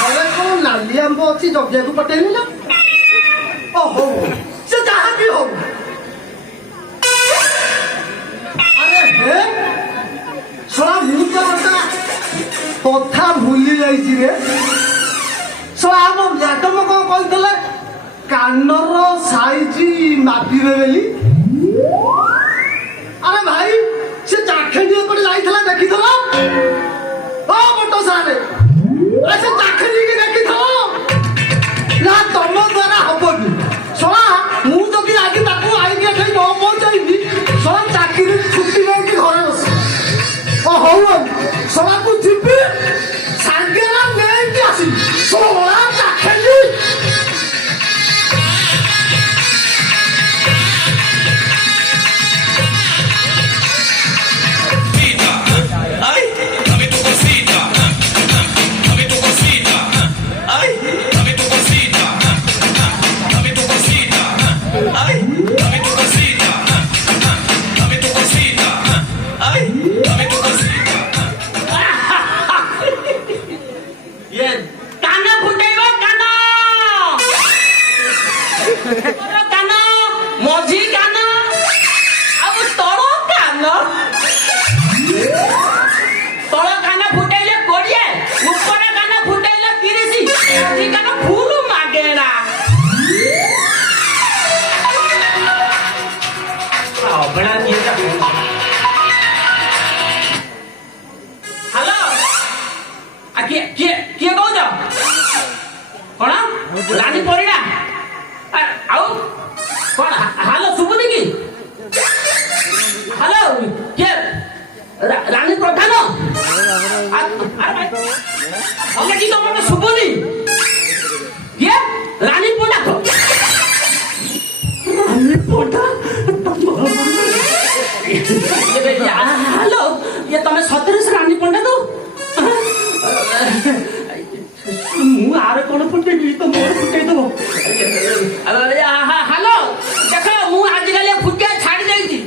ଘରେ କଣ ନାଲି ଆମ୍ବ ଅଛି ଜଗିବାକୁ ପଠେଇନି ନା? ହଉ ସେ ଯାହା ବି ହଉ। ଆରେ ହେ ଶଳା ମୁଁ ତ କଥା ଭୁଲି ଯାଇଛି ରେ। ଶଳା ଆମ ମ୍ୟାଡମ କଣ କହିଥିଲେ କାନର ସାଇଜ ମାପିବେ ବୋଲି? ଆରେ ଭାଇ ସେ ଚାଖେଣ୍ଡି ଏପଟେ ଯାଇଥିଲା ଦେଖିଥିଲ? ବଟ ସାରେ ସେ ଚାଖେଣ୍ଡିକି ଦେଖିଥିଲ ନା? ତମ ଦ୍ୱାରା ହବନି ଶଳା। ମୁଁ ଯଦି ଆଜି ତାକୁ ଆଇକି ଏଠି ନ ପହଞ୍ଚାଇବି ଶଳା ଚାକିରି ଛୁଟି ନେଇକି ଘରେ ବସି। ହଉ ଶଳାକୁ ଯିବି ସାଙ୍ଗେ ନେଇକି ଆସିବି। ଶଳା ଚାଖେଣ୍ଡି ରାନୀ ପରିଡ଼ା ଆଉ କଣ? ହାଲୋ ଶୁଭୁନି କି? ହାଲୋ କିଏ? ରାନୀ ପ୍ରଧାନ? କି ତମର ଶୁଭୁନି? କିଏ? ରାନୀ ପଣ୍ଡା? ରାନୀ ପଣ୍ଡା? ହାଲୋ ଇଏ ତମେ ସତରେ ସେ ରାନୀ ପଣ୍ଡା ତ? ମୁଁ ଆର କଣ ଫୁଟେଇବି ତ ମୋର ଫୁଟେଇ ଦବ। ହାଲୋ ଦେଖ ମୁଁ ଆଜିକାଲି ଫୁଟିଆ ଛାଡି ଦେଇଛି।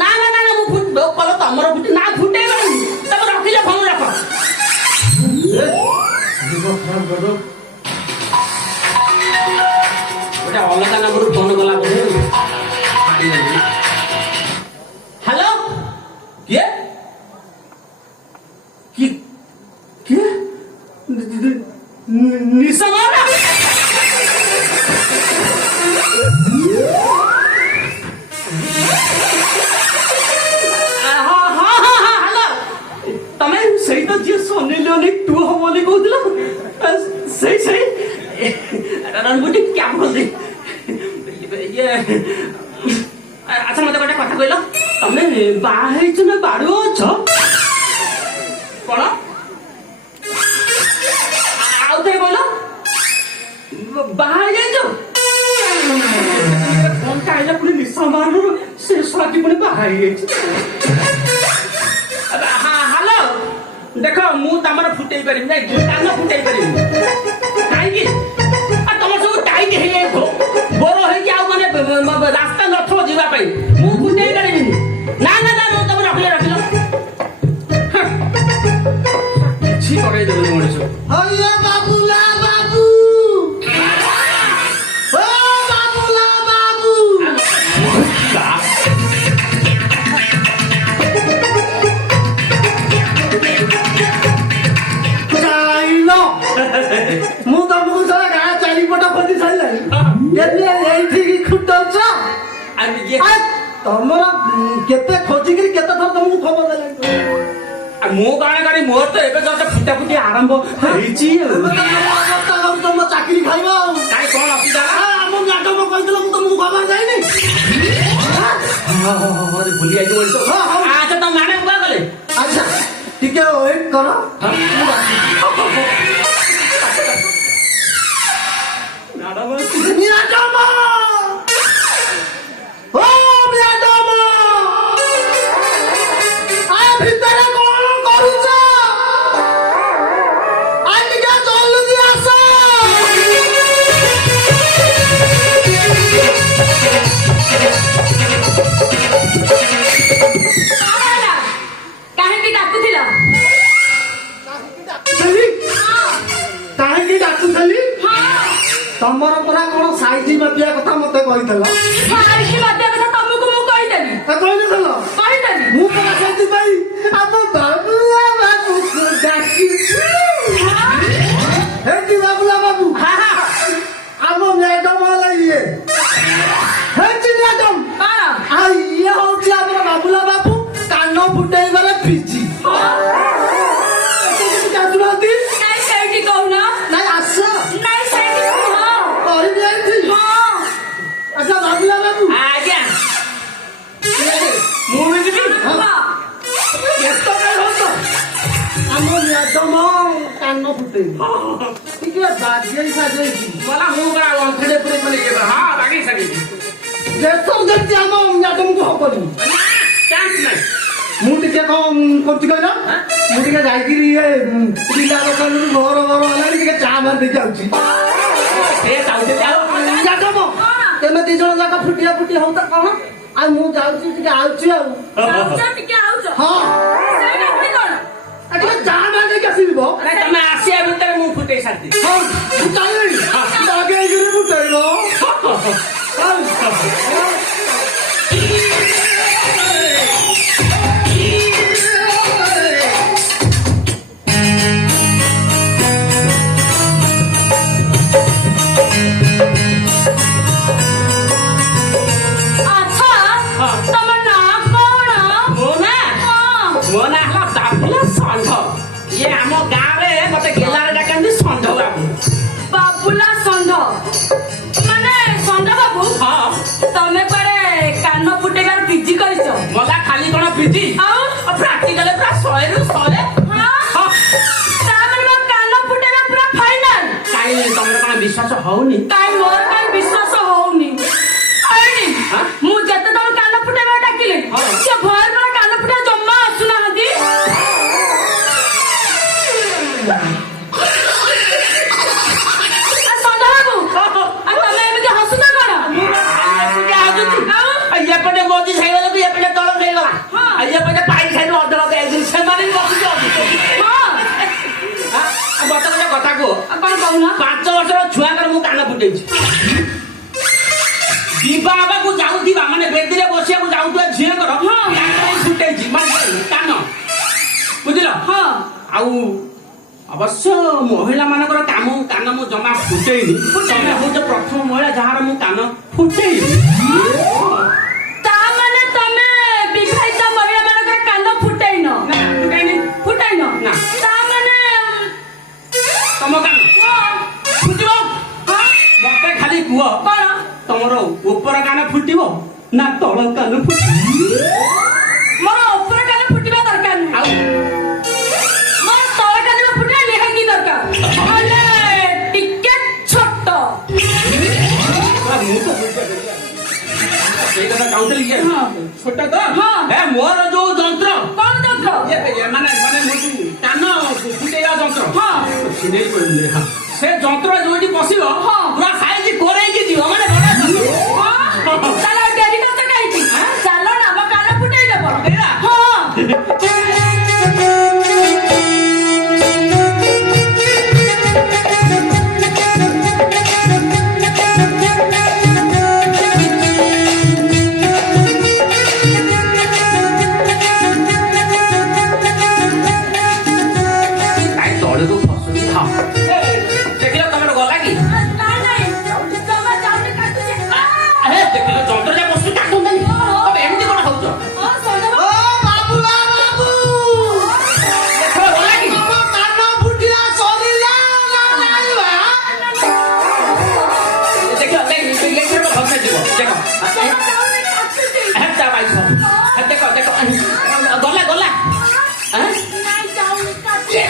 ନା ନା ନା ମୁଁ କଲ ତମର ଫୁଟି ନା ଫୁଟେଇବନି ତମେ ରଖିଲେ ଫୋନ ରଖ। ଗୋଟେ ଅଲଗା ନମ୍ବରରୁ ଫୋନ କଲା ବୋଧେ। ହାଲୋ କିଏ? କିଏ? ନିଶା ମାରା? ତମେ ସେଇ ତ ଯିଏ ସନି ଲିଓନି 2 ହବ ବୋଲି କହୁଥିଲ? ସେଇ ରଣଗୁଟି କ୍ୟାମ୍ପ ବୋଧେ। ଆଚ୍ଛା ମତେ ଗୋଟେ କଥା କହିଲ, ତମେ ବାହା ହେଇଛ ନା ବାଡୁଅ ଅଛ? କଣ ଆଉଥରେ କହିଲ? ବାହା ହେଇଯାଇଛ? କଣଟା ଆଇଲା ପୁଣି ନିଶା ମାରୁ ସେ ଶଳାଟି ପୁଣି ବାହା ହେଇଯାଇଛି। ହାଲୋ ଦେଖ ମୁଁ ତମର ଫୁଟେଇ ପାରିବି ନାଇଁ, କାନ ଫୁଟେଇ ପାରିବି। କାହିଁକି? ତମର ସବୁ ଟାଇଟ୍ ହେଇଯାଇଥିବ, ବୋର ହେଇକି ଆଉ ମାନେ ରାସ୍ତା ନଥିବ ଯିବା ପାଇଁ। ମୁଁ ଫୁଟେଇ ପାରିବିନି। ନା ନା ନା ମୁଁ ତମେ ରଖିଲ କିଛି କରେଇ ଦେବନି ମଣିଷ। ମୁଁ ତମକୁ ସାରା ଗାଁ ଚାରିପଟ ଖୋଜି ସାରିଲାଣି, ଏଇଠିକି ଖୁଟଉଛ? ତମର କେତେ ଖୋଜିକିରି କେତେ ଥର ତମକୁ ଖବର ଦେଲାଣି? ମୁଁ କଣ କରି ମୋର ତ ଏବେ ଫୁଟା ଫୁଟି ଆରମ୍ଭ ହେଇଛି। ତମ ଚାକିରି ଖାଇବ ଆଉ କାଇଁ କଣ ଅସୁବିଧା? ଆମ ମ୍ୟାଡମ କହିଥିଲ ମୁଁ ତମକୁ ଖବର ଯାଇନି। ଭୁଲି ଯାଇଛି ମଣିଷ। ଆଚ୍ଛା ତମ ମ୍ୟାଡମ କଣ କଲେ? ଆଚ୍ଛା ଟିକେ ୱେଟ୍ କର। ଭିତରେ କଣ କରୁଛ? ଟିକେ ଜଲ୍ଦି ଆସ। କାହିଁକି ଡାକୁଥିଲ? ତମର ପୁରା କଣ ସାଇଜ ମାପିବା କଥା ମତେ କହିଥିଲ ସାଇକି ମାପିବା କଥା ତମକୁ ମୁଁ କହିଦେଲି କହିନଥିଲ କହିଦେଲି ମୁଁ ପରା ସେଥିପାଇଁ ଆମ ବାବୁଲା ବାବୁକୁ ଡାକିଛି ହେଠି ବାବୁଲା ବାବୁ ଆମ ମ୍ୟାଡମ ହେଲା ଇଏ ହେଠି ମ୍ୟାଡମ କଣ ଆଉ ଇଏ ହଉଛି ଆମର ବାବୁଲା ବାବୁ କାନ ଫୁଟେଇବାରେ ପିଜି ଜାଣୁନାହାନ୍ତି ନାଇଁ ସେଇଠି କହୁନ ନାଇଁ ଆସ ନାଇଁ ସେଇଠି କୁହ କହିବି ଏଇଠି ହଁ ଆଚ୍ଛା ବାବୁଲା ବାବୁ ଆଜ୍ଞା ମୁଁ ବି ଯିବି କୁହ କେତେବେଳେ ହଉଛ ଆମ ମ୍ୟାଡମ କାନ ଫୁଟେଇବି ଟିକେ ବାଜେଇ ସାଜେଇଛି मला ମୁଁ କଣ ଅଣ୍ଠେଡେ ପୁରେ ମାନେ ହଁ ବାଗେଇ ସାଗେଇ ଦେଶ ଯେମିତି ଆମ ମ୍ୟାଡମକୁ ହବନି ଚାନ୍ସ ନାହିଁ ମୁଁ ଟିକେ କଣ କରୁଛି କହିଲ ମୁଁ ଟିକେ ଯାଇକିରି ଇଏ ପିଲା ଦୋକାନରୁ ଘର ହେଲାଣି ଟିକେ ଚା ମାରି ଦେଇକି ଆଉଛି ସେ ଯାଉଛନ୍ତି ଆଉ ମ୍ୟାଡମ ତେମେ ଦି ଜଣ ଯାକ ଫୁଟିଆ ଫୁଟି ହଉ ତ କଣ ଆଉ ମୁଁ ଯାଉଛି ଟିକେ ଆଉଛି ଆଉ ଆଉଛ ଟିକେ ଆଉଛ ହଁ ସେଇଟା ପୁଣି କଣ ଆଉ ଟିକେ ଚା ମାରି ଦେଇକି ଆସିବ ନାଇଁ ତମେ ଆସିବା ଭିତରେ ମୁଁ ଫୁଟେଇ ସାରିଛି ହଉ ଫୁଟାଇଲେଣି ଲଗେଇକିରି ଫୁଟେଇବ ହଉ ଆଚ୍ଛା ତମ ନାଁ କଣ ମୋ ନା ମୋ ନା ହେଲା ବାବୁଲା ଷଣ୍ଢ ଇଏ ଆମ ଗାଁରେ ମତେ ଗେଲାରେ ଡାକନ୍ତି ଷଣ୍ଢ ବାବୁ ବାବୁଲା ଷଣ୍ଢ ମାନେ ଷଣ୍ଢ ବାବୁ ହଁ ତମେ କୁଆଡେ କାନ ଫୁଟେଇବାର ପିଜି କରିଛ ମଲା ଖାଲି କଣ ପିଜି ଆଉ ପ୍ରାକ୍ଟିକାଲ ପୁରା 100 ରୁ 100 ହଁ ତାମାନେ ମୋ କାନ ଫୁଟେଇବା ପୁରା ଫାଇନାଲ କାଇଁ ତମର କଣ ବିଶ୍ୱାସ ହଉନି କାଇଁ ମୋର କାଇଁ ବିଶ୍ୱାସ ହଉନି ଆଇନି ହଁ? ମୁଁ ଯେତେ ତମ କାନ ଫୁଟେଇବା ଡାକିଲେ ହଁ। ସେ ଭୟ ପରା କାନ ଫୁଟେଇବା ଜମା ଆସୁନାହାନ୍ତି ଆ ଷଣ୍ଢ ବାବୁ ଆଉ ତମେ ଏମିତି ହସୁଛ କଣ ଏପଟେ ମୋଦି ଖାଇଗଲା ଏପଟେ ତଳ ଖାଇଗଲା ହଁ। ଏପଟେ ପାଇ ଖାଇଲୁ ଅଧର ଯାଇଥିଲି ସେମାନେ ବି ବସୁଛନ୍ତି ହଁ ମତେ ଗୋଟେ କଥା କୁହ ଆଉ କଣ କହୁନ 5 ବର୍ଷର ଛୁଆଙ୍କର ମୁଁ କାନ ଫୁଟେଇଛି ବିବାହ ହେବାକୁ ଯାଉଥିବା ମାନେ ବେଦିରେ ବସିବାକୁ ଯାଉଥିବା ଝିଅଙ୍କର ହଁ। କାନ ଫୁଟେଇଛି ମାନେ କାନ ବୁଝିଲ ହଁ ଆଉ ଅବଶ୍ୟ ମହିଳା ମାନଙ୍କର କାନ ମୁଁ ଜମା ଫୁଟେଇନି ତମେ ହଉଛ ପ୍ରଥମ ମହିଳା ଯାହାର ମୁଁ କାନ ଫୁଟେଇନି ତା ମାନେ ତମେ ବିବାହିତ ମହିଳା ମାନଙ୍କର କାନ ଫୁଟେଇନ ନା ଫୁଟେଇନି ଫୁଟେଇନ ନା। ତା ମାନେ ତମ କାନ ଫୁଟିବ ହଁ ମତେ ଖାଲି କୁହ କଣ ତମର ଉପର କାନ ଫୁଟିବ ନା ତଳ କାନ ଫୁଟିବ ମୋର ଉପର କାନ ଫୁଟିବା ଦରକାର ନାହିଁ ଆଉ ମୋର ତଳ କାନ ଫୁଟିବା ନିହାତି ଦରକାର ହେଲେ ଟିକେ ଛୋଟ ମୁଁ ତ ସେଇ କଥା ଚାହୁଁଥିଲି ଇଏ ହଁ। ଛୋଟ ତ ହଁ। ଏ ମୋର ଯୋଉ ଯନ୍ତ୍ର କଣ ଯନ୍ତ୍ର ମାନେ ମାନେ ମୋ ଯୋଉ କାନ ଫୁଟେଇବା ଯନ୍ତ୍ର ହଁ। ଛିଣ୍ଡେଇ ପଡ଼ିଲେ ସେ ଯନ୍ତ୍ର ଯୋଉଠି ପଶିବ ହଁ। ପୁରା ସାଇଜ କୋରେଇକି ଯିବ ମାନେ ବଢିଆ ଯନ୍ତ୍ର। ହଁ ଚାଲ ଡେରି କରୁଛ କାହିଁକି ଚାଲ ନା ଆମ କାନ ଫୁଟେଇ ଦେବ ଫୁଟେଇବା? ହଁ କାଇଁ ତଳକୁ ଖସୁଛି ହଁ ଦେଖିଲ ତମର ଗଲା କି ନାଇଁ ନାଇଁ ଜମା ଯାଉନି କାଟୁଛି ଦେଖିଲ ଯନ୍ତ୍ର ଯା ବସୁଛି କାଟୁଛନ୍ତି ତମେ ଏମିତି କଣ ହଉଛ ହଁ ଷଣ୍ଢ ଓ ବାବୁଲା ବାବୁ ଦେଖିଲ ଗଲା କି ତମ କାନ ଫୁଟିଆ ସରିଲା ନା ନାଇଁ ବା ଦେଖିଲ ଏଇଥର ଭଲସେ ଯିବ ଦେଖ ଯାଉନି କାଟୁଛି ତା ପାଇଛ ଦେଖ ଦେଖ ଗଲା ଗଲା ନାଇଁ ଯାଉନି କାଟୁଛି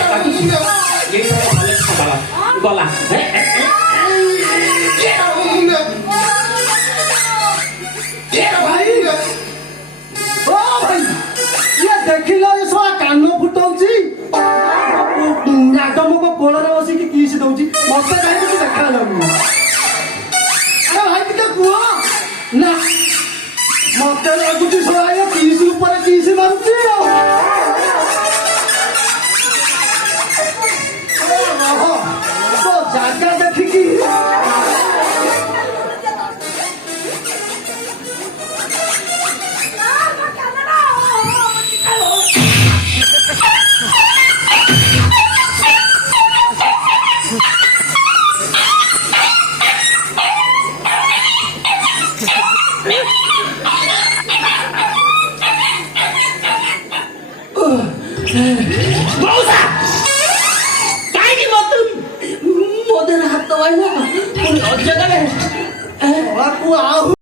ଗଲା ଭାଇ ଓ ଭାଇ ଇଏ ଦେଖିଲ ଏ ଶଳା କାନ ଫୁଟଉଛି ମ୍ୟାଡମଙ୍କ କୋଳରେ ବସିକି କିସ୍ ଦଉଛି ମତେ କାହିଁ କିଛି ଦେଖାଯାଉନି ଆରେ ଭାଇ ଟିକେ କୁହ ନା ମତେ ଲାଗୁଛି ଶଳା ଇଏ କିସ୍ ଉପରେ କିସ୍ ମାରୁଛି ଆଉ ରହ ତ ଜାଗା ଦେଖିକି ମଉସା କାହିଁକି ମତେ ମୋ ଦେହରେ ହାତ ମାରିଲ ଅଜଗରେ ବାପୁ ଆଉ